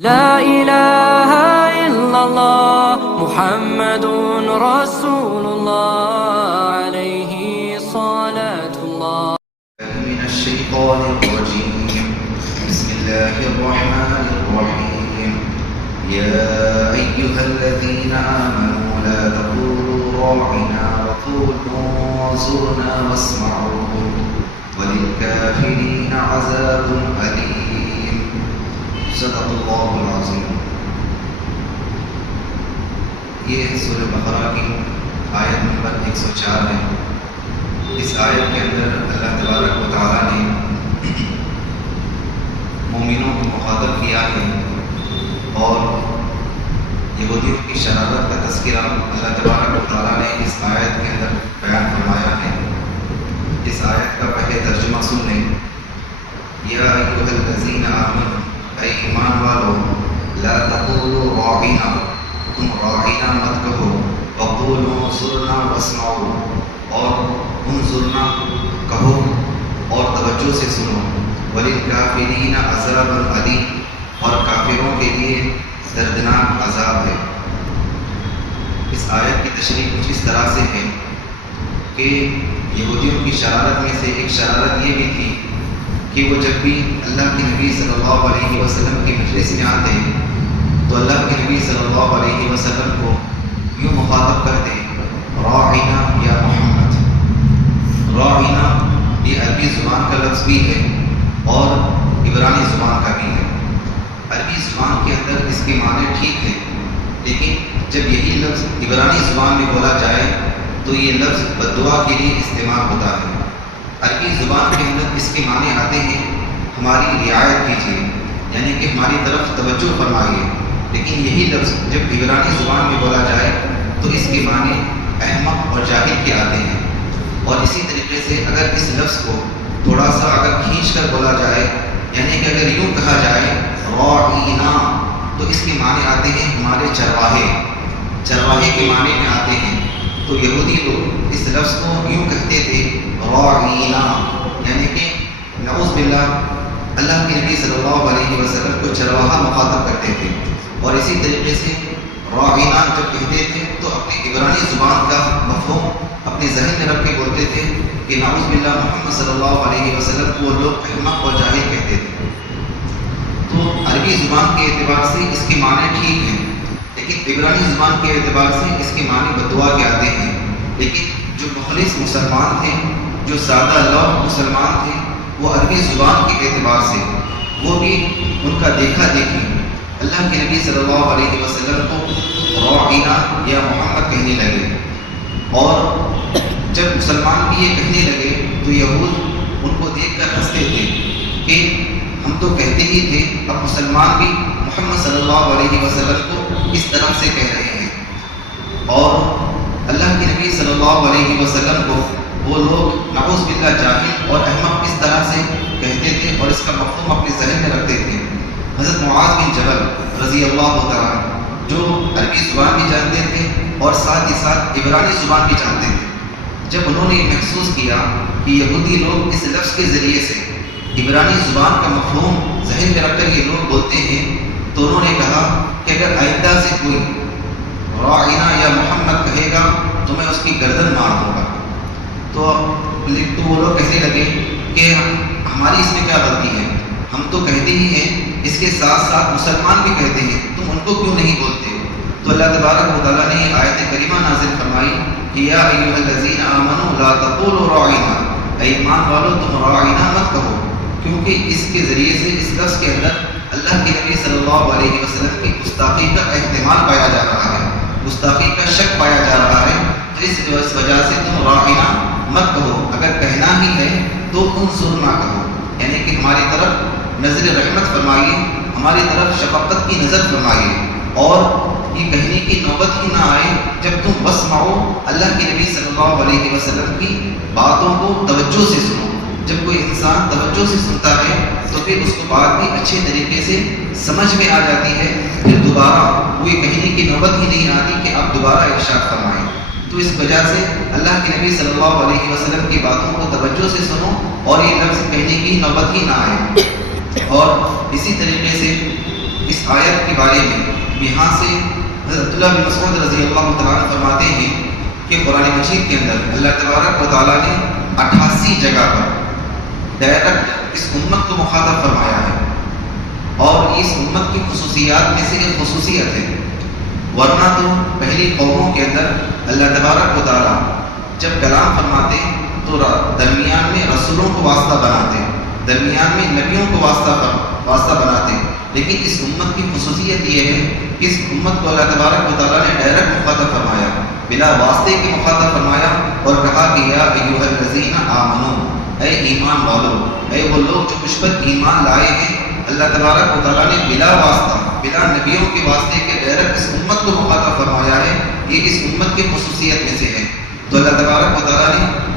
لا إله إلا الله محمد رسول الله عليه صلاة الله. من الشيطان الرجيم. بسم الله الرحمن الرحيم. يا أيها الذين آمنوا لا تقولوا راعنا وقولوا انظرنا واسمعوا وللكافرين عذاب أليم. صدق اللہ العظیم. یہ سورہ بقرہ کی آیت نمبر 104 ہے. اس آیت کے اندر اللہ تبارک و تعالیٰ نے مومنوں کو مخاطب کیا ہے اور یہودیوں کی شرارت کا تذکرہ اللہ تبارک و تعالیٰ نے اس آیت کے اندر بیان فرمایا ہے. اس آیت کا پہلے ترجمہ سن لیں. یا ایھا الذین آمنوا، اے ایمان والو، لا تقولوا راعنا، تم راعنا مت کہو، وقولوا انظرنا واسمعوا، اور انظرنا کہو اور توجہ سے سنو، وللکافرین عذاب علیم، اور کافروں کے لیے دردناک عذاب ہے. اس آیت کی تشریح کچھ اس طرح سے ہے کہ یہودیوں کی شرارت میں سے ایک شرارت یہ بھی تھی کہ وہ جب بھی اللہ کے نبی صلی اللہ علیہ وسلم کی مجلس میں آتے تو اللہ کے نبی صلی اللہ علیہ وسلم کو یوں مخاطب کرتے، راعنا یا محمد. راعنا یہ عربی زبان کا لفظ بھی ہے اور عبرانی زبان کا بھی ہے. عربی زبان کے اندر اس کے معنی ٹھیک ہے، لیکن جب یہی لفظ عبرانی زبان میں بولا جائے تو یہ لفظ بددعا کے لیے استعمال ہوتا ہے. عربی زبان کے اندر اس کے معنی آتے ہیں ہماری رعایت کیجیے، یعنی کہ ہماری طرف توجہ فرمائیے. لیکن یہی لفظ جب عبرانی زبان میں بولا جائے تو اس کے معنی احمق اور جاہل کے آتے ہیں. اور اسی طریقے سے اگر اس لفظ کو تھوڑا سا اگر کھینچ کر بولا جائے، یعنی کہ اگر یوں کہا جائے راعینا، تو اس کے معنی آتے ہیں ہمارے چرواہے. چرواہے کے معنی میں آتے ہیں. تو یہودی لوگ اس لفظ کو یوں کہتے تھے راعینا، یعنی کہ نعوذ باللہ اللہ کے نبی صلی اللہ علیہ وسلم کو چرواہا مخاطب کرتے تھے. اور اسی طریقے سے راعینا جب کہتے تھے تو اپنی عبرانی زبان کا مفہوم اپنے ذہن میں رکھ کے بولتے تھے کہ نعوذ باللہ محمد صلی اللہ علیہ وسلم کو وہ لوگ احمق اور جاہل کہتے تھے. تو عربی زبان کے اعتبار سے اس کے معنی ٹھیک ہیں، لیکن عبرانی زبان کے اعتبار سے اس کے معنی بددعا کے آتے ہیں. لیکن جو مخلص مسلمان تھے، جو سادہ لوح مسلمان تھے، وہ عربی زبان کے اعتبار سے وہ بھی ان کا دیکھا دیکھی اللہ کے نبی صلی اللہ علیہ وسلم کو راعینا یا محمد کہنے لگے. اور جب مسلمان بھی یہ کہنے لگے تو یہود ان کو دیکھ کر ہنستے تھے کہ ہم تو کہتے ہی تھے، اب مسلمان بھی محمد صلی اللہ علیہ وسلم کو اس طرح سے کہہ رہے ہیں. اور اللہ کے نبی صلی اللہ علیہ وسلم کو وہ لوگ نعوذ باللہ جاہل اور احمق اس طرح سے کہتے تھے اور اس کا مفہوم اپنے ذہن میں رکھتے تھے. حضرت معاذ بن جبل رضی اللہ تعالیٰ جو عربی زبان بھی جانتے تھے اور ساتھ ہی ساتھ عبرانی زبان بھی جانتے تھے، جب انہوں نے محسوس کیا کہ یہودی لوگ اس لفظ کے ذریعے سے عبرانی زبان کا مفہوم ذہن میں رکھ کر یہ لوگ بولتے ہیں، تو انہوں نے کہا کہ اگر آئندہ سے کوئی راعینا یا محمد کہے گا تو میں اس کی گردن مار دوں گا. تو وہ لوگ کہنے لگے کہ ہماری اس میں کیا غلطی ہے، ہم تو کہتے ہی ہیں، اس کے ساتھ ساتھ مسلمان بھی کہتے ہیں، تم ان کو کیوں نہیں بولتے. تو اللہ تبارک و تعالیٰ نے آیت کریمہ نازل فرمائی کہ یا ایھا الذین آمنوا لا تقولوا راعینا، اے ایمان والو تم راعینا مت کہو، کیونکہ اس کے ذریعے سے اس لفظ کے اندر اللہ کے نبی صلی اللہ علیہ وسلم کی گستاخی کا احتمال پایا جا رہا ہے، گستاخی کا شک پایا جا رہا ہے. تو اس وجہ سے تم راعینا مت کہو. اگر کہنا ہی ہے تو انظرنا کہو، یعنی کہ ہماری طرف نظر رحمت فرمائیے، ہماری طرف شفقت کی نظر فرمائیے. اور یہ کہنے کی نوبت ہی نہ آئے جب تم واسمعوا، اللہ کے نبی صلی اللہ علیہ وسلم کی باتوں کو توجہ سے سنو. جب کوئی انسان توجہ سے سنتا ہے تو پھر اس کو بات بھی اچھے طریقے سے سمجھ میں آ جاتی ہے، پھر دوبارہ وہ یہ کہنے کی نوبت ہی نہیں آتی کہ آپ دوبارہ ارشاد فرمائیں. تو اس وجہ سے اللہ کے نبی صلی اللہ علیہ وسلم کی باتوں کو توجہ سے سنو اور یہ لفظ کہنے کی نوبت ہی نہ آئے. اور اسی طریقے سے اس آیت کے بارے میں یہاں سے حضرت عبداللہ بن مسعود رضی اللہ تعالیٰ عنہ فرماتے ہیں کہ قرآن مجید کے اندر اللہ تبارک و تعالیٰ نے 88 جگہ پر ڈائریکٹ اس امت کو مخاطب فرمایا ہے، اور اس امت کی خصوصیات میں سے ایک خصوصیت ہے، ورنہ تو پہلی قوموں کے اندر اللہ تبارک و تعالیٰ جب کلام فرماتے تو درمیان میں رسولوں کو واسطہ بناتے، درمیان میں نبیوں کو واسطہ بناتے، لیکن اس امت کی خصوصیت یہ ہے کہ اس امت کو اللہ تبارک و تعالیٰ نے ڈائریکٹ مخاطب فرمایا، بلا واسطے کے مخاطب فرمایا، اور کہا کہ یا ایھا الذین آمنو، اے ایمان والو، اے وہ لوگ جو مجھ پر ایمان لائے ہیں، اللہ تبارک و تعالیٰ نے بلا واسطہ، بلا نبیوں کے واسطے کے ڈائریکٹ اس امت کو مخاطب فرمایا ہے، یہ اس امت کی خصوصیت میں سے ہے۔ تو اللہ تبارک و تعالیٰ نے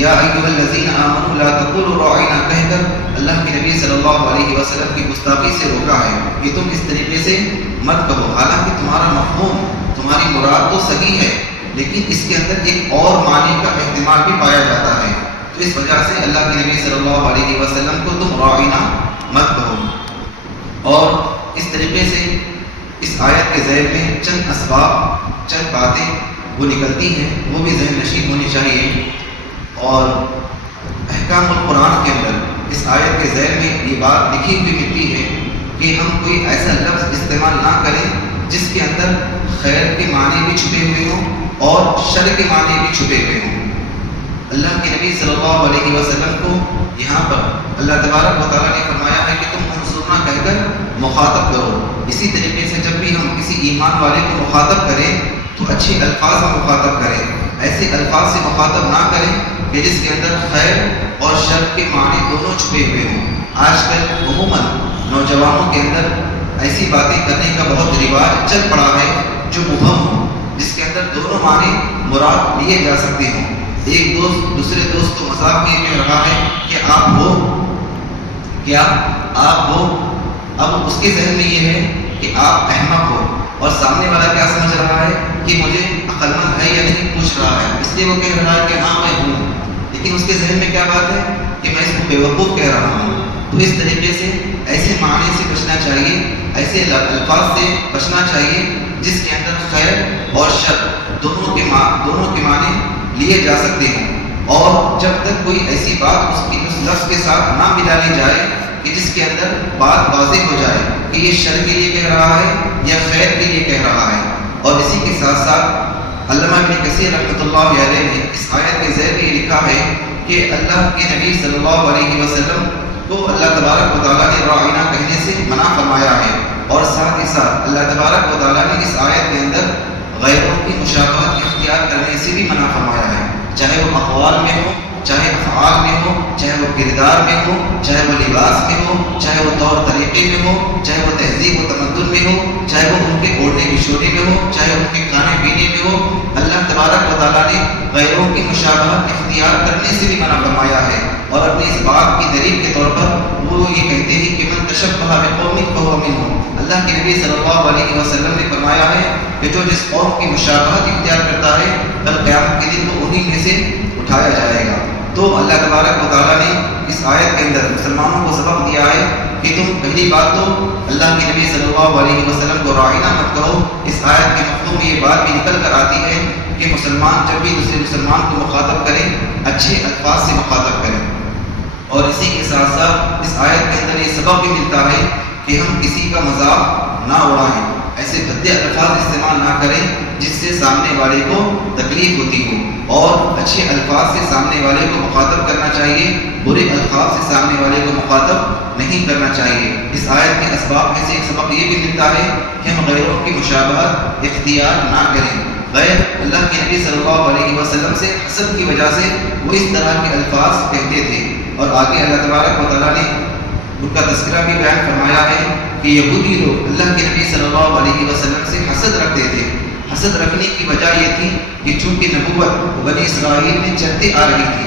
یا ایھا الذین آمنوا لا تقولوا راعینا کہہ کر اللہ کے نبی صلی اللہ علیہ وسلم کی گستاخی سے روکا ہے کہ تم اس طریقے سے مت کہو، حالانکہ تمہارا مفہوم، تمہاری مراد تو صحیح ہے، لیکن اس کے اندر ایک اور معنی کا احتمال بھی پایا جاتا ہے، تو اس وجہ سے اللہ کے نبی صلی اللہ علیہ وسلم کو تم راعینا مت کہو۔ اور اس طریقے سے اس آیت کے ذیل میں چند اسباب، چند باتیں وہ نکلتی ہیں، وہ بھی ذہن نشین ہونی چاہیے۔ اور احکام القرآن کے اندر اس آیت کے ذیل میں یہ بات لکھی ہوئی ملتی ہے کہ ہم کوئی ایسا لفظ استعمال نہ کریں جس کے اندر خیر کے معنی بھی چھپے ہوئے ہوں اور شر کے معنی بھی چھپے ہوئے ہوں۔ اللہ کے نبی صلی اللہ علیہ وسلم کو یہاں پر اللہ تبارک و تعالیٰ نے فرمایا ہے کہ تم انصرنا کہہ کر مخاطب کرو۔ اسی طریقے سے جب بھی ہم کسی ایمان والے کو مخاطب کریں تو اچھے الفاظ میں مخاطب کریں، ایسے الفاظ سے مخاطب نہ کریں کہ جس کے اندر خیر اور شر کے معنی دونوں چھپے ہوئے ہوں۔ آج کل عموماً نوجوانوں کے اندر ایسی باتیں کرنے کا بہت رواج چل پڑا ہے جو مبہم ہو، جس کے اندر دونوں معنی مراد لیے جا سکتے ہوں۔ ایک دوست دوسرے دوست کو مذاق میں کہہ رہا ہے کہ آپ ہو، کیا آپ ہو، اب اس کے ذہن میں یہ ہے کہ آپ احمق ہو، اور سامنے والا کیا سمجھ رہا ہے کہ مجھے عقل مند ہے یا نہیں پوچھ رہا ہے، اس لیے وہ کہہ رہا ہے کہ ہاں میں ہوں، لیکن اس کے ذہن میں کیا بات ہے کہ میں اس کو بیوقوف کہہ رہا ہوں۔ تو اس طریقے سے ایسے معنی سے بچنا چاہیے، ایسے الفاظ سے بچنا چاہیے جس کے اندر خیر اور شر دونوں کے معنی لیے جا سکتے ہیں، اور جب تک کوئی ایسی بات اس لفظ کے ساتھ نہ ملائی جائے کہ جس کے اندر بات واضح ہو جائے کہ یہ شر کے لیے کہہ رہا ہے یا خیر کے لیے کہہ رہا ہے۔ اور اسی کے ساتھ ساتھ علامہ ابن کثیر رحمۃ اللہ علیہ نے اس آیت کے ذیل میں یہ لکھا ہے کہ اللہ کے نبی صلی اللہ علیہ وسلم کو اللہ تبارک و تعالیٰ نے راعینا کہنے سے منع فرمایا ہے، اور ساتھ ہی ساتھ اللہ تبارک و تعالیٰ نے اس آیت کے اندر غیروں کی مشابہت اختیار کرنے سے بھی منع فرمایا ہے، چاہے وہ اقوال میں ہو، چاہے افعال میں ہو، چاہے وہ کردار میں ہو، چاہے وہ لباس میں ہو، چاہے وہ طور طریقے میں ہو، چاہے وہ تہذیب و تمدن میں ہو، چاہے وہ ان کے اوڑھنے بچھونے میں ہو، چاہے ان کے کھانے پینے میں ہو۔ اللہ تبارک و تعالیٰ نے غیروں کی مشابہت اختیار کرنے سے بھی منع فرمایا ہے، اور اپنی اس بات کی دلیل کے طور پر وہ یہ کہتے ہیں کہ من تشبہ بقوم فہو منہم۔ اللہ کے نبی صلی اللہ علیہ وسلم نے فرمایا ہے کہ جو جس قوم کی مشابہت اختیار کرتا ہے کل قیامت کے دن وہ انہی میں سے اٹھایا جائے گا۔ تو اللہ تبارک و تعالیٰ نے اس آیت کے اندر مسلمانوں کو سبق دیا ہے کہ تم پہلی بات تو اللہ کے نبی صلی اللہ علیہ وسلم کو راعینا مت کہو۔ اس آیت کے مفہوم میں یہ بات بھی نکل کر آتی ہے کہ مسلمان جب بھی دوسرے مسلمان کو مخاطب کریں اچھے الفاظ سے مخاطب کریں، اور اسی کے ساتھ ساتھ اس آیت کے اندر یہ سبق بھی ملتا ہے کہ ہم کسی کا مذاق نہ اڑائیں، ایسے بھدے الفاظ استعمال نہ کریں جس سے سامنے والے کو تکلیف ہوتی ہو، اور اچھے الفاظ سے سامنے والے کو مخاطب کرنا چاہیے، برے الفاظ سے سامنے والے کو مخاطب نہیں کرنا چاہیے۔ اس آیت کے اسباب میں سے ایک سبق یہ بھی ملتا ہے کہ ہم غیروں کی مشابہت اختیار نہ کریں۔ غیر اللہ کے نبی صلی اللہ علیہ وسلم سے حسد کی وجہ سے وہ اس طرح کے الفاظ کہتے تھے، اور آگے اللہ تبارک و تعالیٰ نے ان کا تذکرہ بھی بیان فرمایا ہے کہ یہودی لوگ اللہ کے نبی صلی اللہ علیہ وسلم سے حسد رکھتے تھے۔ حسد رکھنے کی وجہ یہ تھی کہ چونکہ نبوت بنی اسرائیل میں چلتی آ رہی تھی،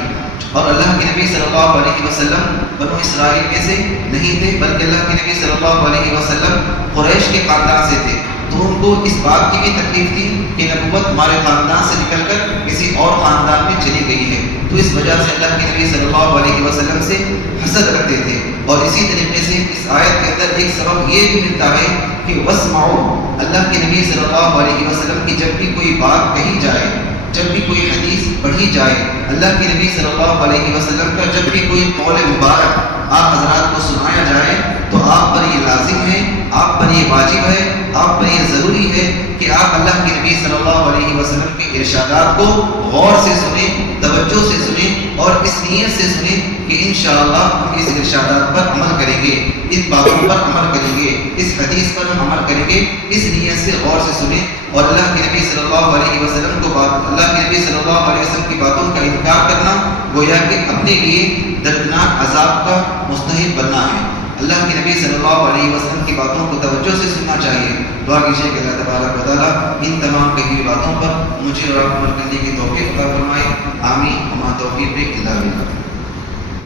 اور اللہ کے نبی صلی اللہ علیہ وسلم بنو اسرائیل میں سے نہیں تھے، بلکہ اللہ کے نبی صلی اللہ علیہ وسلم قریش کے خاندان سے تھے، تو ان ان کو اس بات کی بھی تکلیف تھی کہ نبوت ہمارے خاندان سے نکل کر کسی اور خاندان میں چلی گئی ہے، تو اس وجہ سے اللہ کے نبی صلی اللہ علیہ وسلم سے حسد رکھتے تھے۔ اور اسی طریقے سے اس آیت کے اندر ایک سبب یہ بھی ملتا ہے کہ وَاسْمَعُوا، اللہ کے نبی صلی اللہ علیہ وسلم کی جب بھی کوئی بات کہی جائے، جب بھی کوئی حدیث پڑھی جائے، اللہ کے نبی صلی اللہ علیہ وسلم کا جب بھی کوئی قول مبارک آپ حضرات کو سنایا جائے تو آپ پر یہ لازم ہے، آپ پر یہ واجب ہے، آپ پر یہ ضروری ہے کہ آپ اللہ کے نبی صلی اللہ علیہ وسلم کے ارشادات کو غور سے سنیں، توجہ سے سنیں اور اس نیت سے سنیں کہ انشاءاللہ ہم اس ارشادات پر عمل کریں گے، ان باتوں پر عمل کریں گے، اس حدیث پر ہم عمل کریں گے۔ اس نیت سے غور سے سنیں اور اللہ کے نبی صلی اللہ علیہ وسلم کو اللہ کے نبی صلی اللہ علیہ وسلم کی باتوں کا انکار کرنا گویا کہ اپنے لیے دردناک عذاب کا مستحق بننا ہے۔ اللہ کے نبی صلی اللہ علیہ وسلم کی باتوں کو توجہ سے سننا چاہیے۔ دعا کیجیے کہ اللہ تبارک و تعالیٰ ان تمام کہی ہوئی باتوں پر مجھے اور آپ عمل کرنے کی توفیق عطا فرمائے۔ آمین۔ وما توفیقی الا باللہ۔